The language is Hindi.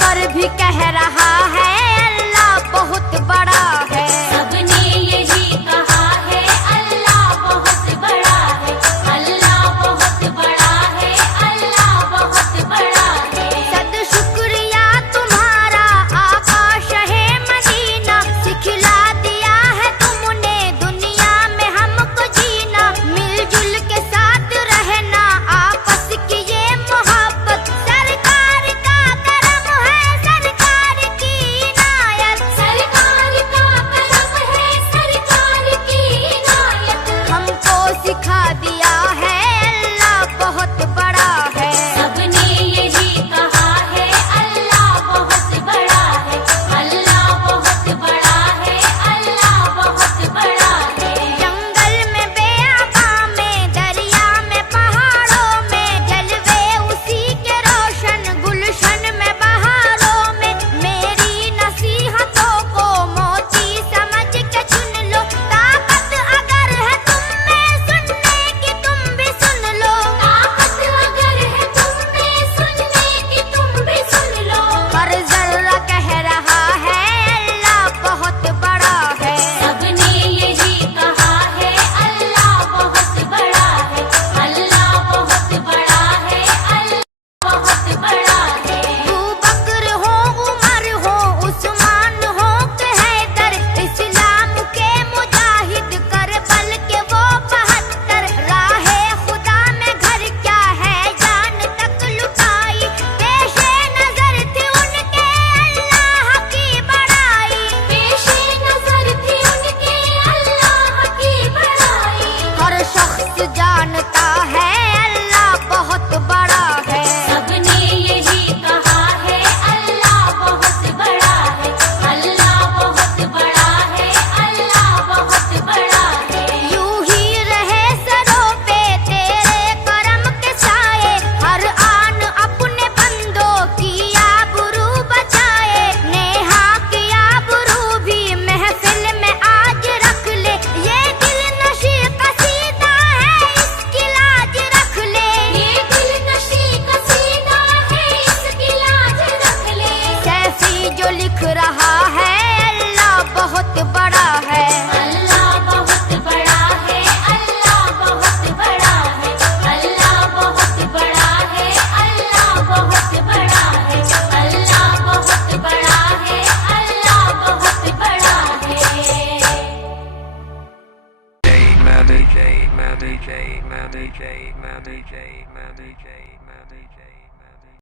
कर भी कह रहा है अल्लाह बहुत बड़ा है। सबने यही कहा है अल्लाह बहुत बड़ा है, अल्लाह बहुत बड़ा है, अल्लाह बहुत बड़ा है। सद शुक्रिया तुम्हारा आका शहे मदीना, सिखला दिया है तुमने दुनिया में हमको जीना। मिलजुल के साथ रहना आपस की ये मोहब्बत, सरकार का करम है सरकार की इनायत। सरकार का करम है सरकार की इनायत। हमको सिखा दिया है अल्लाह बहुत बड़ा है। सबने यही कहा है अल्लाह बहुत बड़ा है, अल्लाह बहुत बड़ा है, अल्लाह बहुत बड़ा है। जंगल में बेआबा में दरिया में पहाड़ों में जलवे उसी के रोशन गुलशन में बहारों में। मेरी नसीहतों को मोती समझ के चुन लो, ताकत अगर है तुम में सुनने की तुम भी सुन लो। ताकत अगर है तुम में सुनने की तुम भी सुन लो। हर जर्रा कह रहा है अल्लाह बहुत बड़ा है। सबने यही कहा है अल्लाह बहुत बड़ा है, अल्लाह बहुत बड़ा है, अल्लाह बहुत बड़ा है। अबू बकर हो उमर हो उस्मान हो कि हैदर, इस्लाम के मुजाहिद करबल के वो 72, राहे खुदा में घर क्या है जान तक लुटाई। पेशे नजर थी उनके अल्लाह की बड़ाई, पेशे नजर थी उनके अल्लाह की बड़ाई। हर शख्स जानता है अल्लाह बहुत बड़ा है। सबने यही कहा है अल्लाह बहुत बड़ा है, अल्लाह बहुत बड़ा है, अल्लाह बहुत बड़ा है। यूं ही रहे सरों पे तेरे करम के साए, हर आन अपने बंदों की आबरू बचाए। नेहा की आबरू भी महफिल में आज रख ले, ये दिल नशी कसीदा है इसकी लाज रख ले। ये दिल नशी कसीदा है इसकी लाज रख ले। सैफी जो लिख रहा है अल्लाह बहुत बड़ा है। अल्लाह बहुत बड़ा है, अल्लाह बहुत बड़ा है, अल्लाह बहुत बड़ा है, अल्लाह बहुत बड़ा है, अल्लाह बहुत बड़ा है, अल्लाह बहुत बड़ा है। J Melody J Melody J Melody J Melody J Melody J